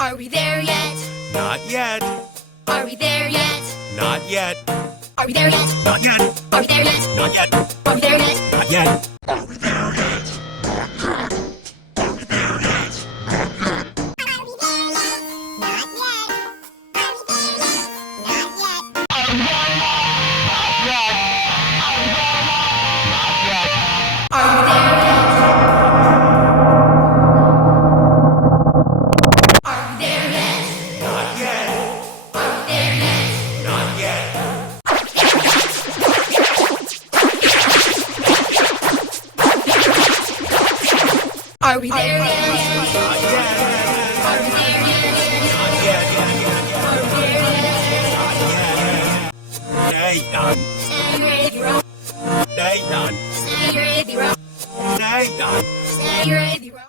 Are we there yet? Not yet. Are we there yet? Not yet. Are we there yet? Not yet. Are we there yet? Not yet. Are we there yet? Not yet. Are we there yet? Are we there yet? Are we there yet? Not yet. Are we there yet? Not yet. Are we there yet? Stay done. Stay ready, roll. Stay done. Stay ready, roll. Stay done. Stay ready, roll.